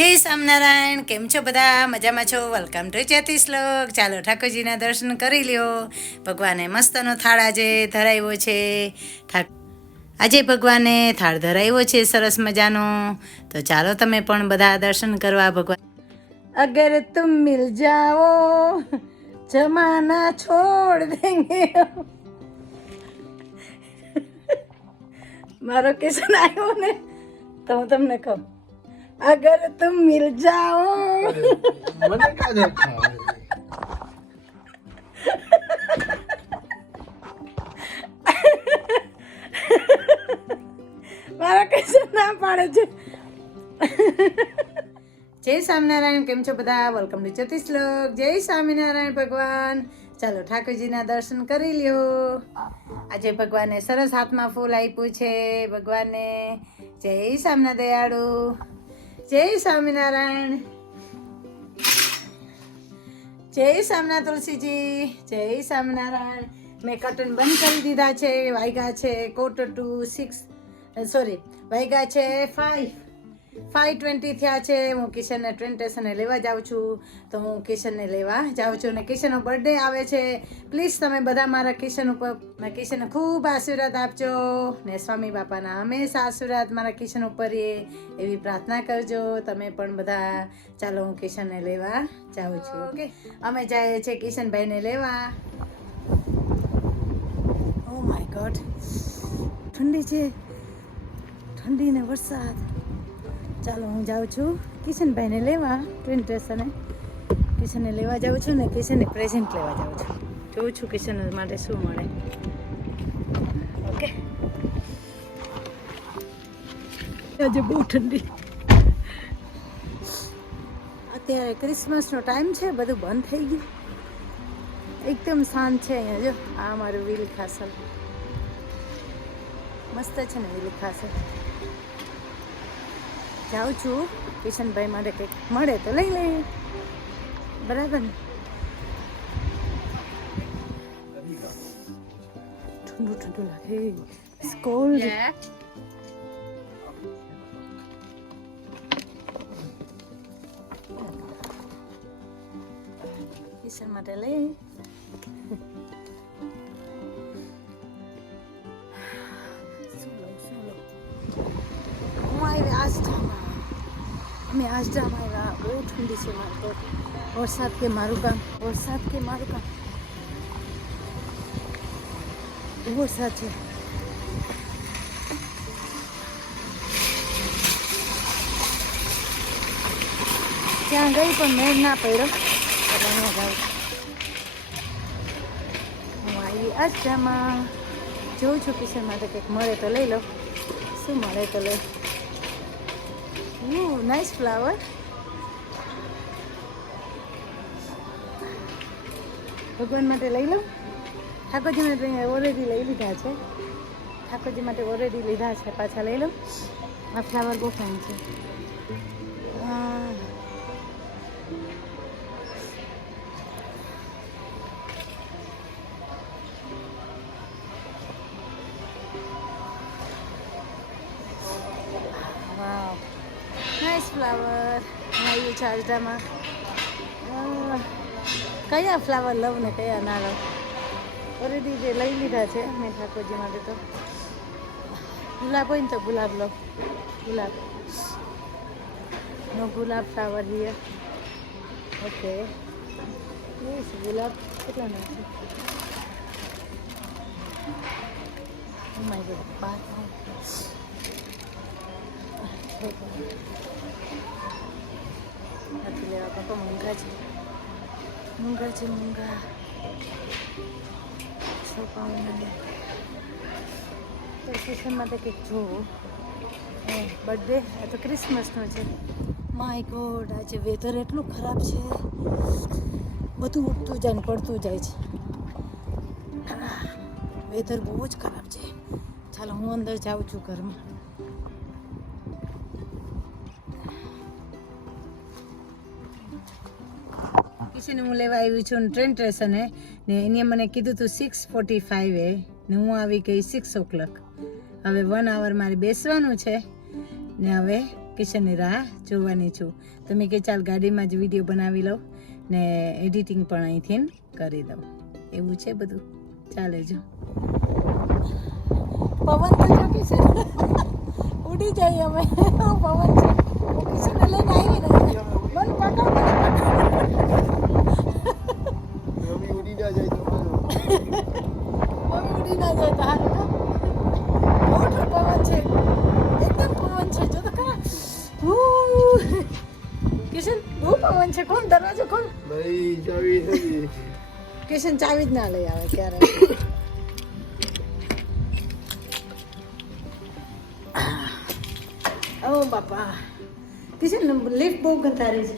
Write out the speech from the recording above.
જય સ્વામિનારાયણ. કેમ છો બધા? મજામાં છો? વેલકમ ટુ જ્યોતિષ લોક. ચાલો ઠાકોરજીના દર્શન કરી લ્યો. ભગવાને મસ્તનો થાળ આજે ધરાવ્યો છે. આજે ભગવાને થાળ ધરાવ્યો છે સરસ મજાનો. તો ચાલો તમે પણ બધા દર્શન કરવા. ભગવાન અગર તુમ મિલ જાઓ જમાના છોડ દેંગે. મારો કિશન આવ્યો ને તો હું તમને કહું, अगर तुम मिल जाओ મને કા દેખા મારા કશું ના પાડે છે. જય સ્વામિનારાયણ. કેમ છો બધા? વેલકમ ટુ જ્યોતિષ લોક. જય સ્વામિનારાયણ ભગવાન. ચાલો ઠાકોરજીના દર્શન કરી લ્યો. આજે ભગવાને સરસ હાથમાં ફૂલ આપ્યું છે. ભગવાનને જય સ્વામિના દયાળુ. જય સ્વામિનારાયણ. જય સ્વામિનારાયણ તુલસીજી. જય સ્વામિનારાયણ. મેં કર્ટન બંધ કરી દીધા છે. વાગ્યા છે 5:45 વાગ્યા છે 5:20 થયા છે. હું કિશનને ટ્રેન સ્ટેશને લેવા જાઉં છું. તો હું કિશનને લેવા જાઉં છું અને કિશનનો બર્થડે આવે છે. પ્લીઝ તમે બધા મારા કિશનને ખૂબ આશીર્વાદ આપજો ને સ્વામી બાપાના હંમેશા આશીર્વાદ મારા કિશન ઉપર રહે એવી પ્રાર્થના કરજો તમે પણ બધા. ચાલો હું કિશનને લેવા જાઉં છું. ઓકે, અમે જઈએ છીએ કિશનભાઈને લેવા. ઓ માય ગોડ, ઠંડી છે, ઠંડી ને વરસાદ. ચાલો હું જાઉં છું કિશનભાઈને લેવા ટ્રેન સ્ટેશને. કિશનને લેવા જાઉં છું ને કિશનને પ્રેઝન્ટ લેવા જાઉં છું. જોઉં છું કિશન માટે શું મળે. ઓકે, આજે બહુ ઠંડી. અત્યારે ક્રિસમસનો ટાઈમ છે, બધું બંધ થઈ ગયું. એકદમ શાંત છે અહીંયા. જો આ મારું વિલ ખાસલ મસ્ત છે ને વિલ ખાસલ. જાઉં છું કિશનભાઈ માટે કંઈક મળે તો લઈ લઈએ, બરાબર ને? ઠંડુ ઠંડુ લાગે. સ્કોલ કિશન માટે લઈ. હું આવી આસ્થામાં, અમે આસ્થામાં આવ્યા. બહુ ઠંડી છે મારું તો. વરસાદ કે મારું કામ, વરસાદ કે મારું કામ. બહુ વરસાદ છે. ત્યાં ગઈ પણ મેળ ના પડ્યો એટલે અહીંયા જાઉં. હું આવી આસ્થામાં જોઉં છું કિશન માટે કંઈક મળે તો લઈ લો. શું મળે તો લઈ. Nice flower. ભગવાન માટે લઈ લો. ઠાકોરજી માટે ઓલરેડી લઈ લીધા છે. ઠાકોરજી માટે ઓલરેડી લીધા છે, પાછા લઈ લો. આ ફ્લાવર બહુ ફાઇન છે. વાવ, નાઇસ ફ્લાવર. આવ્યું છે આજડામાં. કયા ફ્લાવર લવ ને કયા ના લવ ઓલરેડી જે લઈ લીધા છે મેં ઠાકોરજી માટે. તો ગુલાબ હોય ને તો ગુલાબ લવ. ગુલાબ નો ગુલાબ ફ્લાવર હિયર. ઓકે, ગુલાબ કેટલા ના છે? ઓ માય ગોડ, 12 નથી લેવા પપ્પા. મોંઘા છે, મોંઘા છે, મોંઘા. 100 પાઉન્ડ. તો કિશન માટે કંઈક જોવું. બર્થડે આ તો ક્રિસમસનો છે. માય ગોડ, આજે વેધર એટલું ખરાબ છે. બધું ઉઠતું જાય ને પડતું જાય છે. વેધર બહુ જ ખરાબ છે. ચાલો હું અંદર જાઉં છું ઘરમાં. કિશનને હું લેવા આવી છું ટ્રેન સ્ટેશને ને એને મને કીધું હતું 6:45 ને હું આવી ગઈ 6 o'clock. હવે 1 hour મારે બેસવાનું છે ને હવે કિશનની રાહ જોવાની છું. તો મેં કે ચાલ ગાડીમાં જ વિડીયો બનાવી લઉં ને એડિટિંગ પણ અહીંથી કરી દઉં. એવું છે બધું, ચાલે જો. પવન તો જો કિશન ઉડી જાય અમે. પવન છે કિશનને લઈને આવી ને મને પકડ. મમ્મી ઉડી ના જાય તો મમ્મી ઉડી ના જાય તો હારું ને. બહુ પવન છે, એકદમ પવન છે. જો તો ખરા. કિશન બહુ પવન છે. કોણ દરવાજો ખોલ. ભાઈ ચાવી નથી. કિશન ચાવી જ ના લઈ આવે ક્યારે. ઓ બાપા કિશન લિફ્ટ બહુ ગંધારી છે.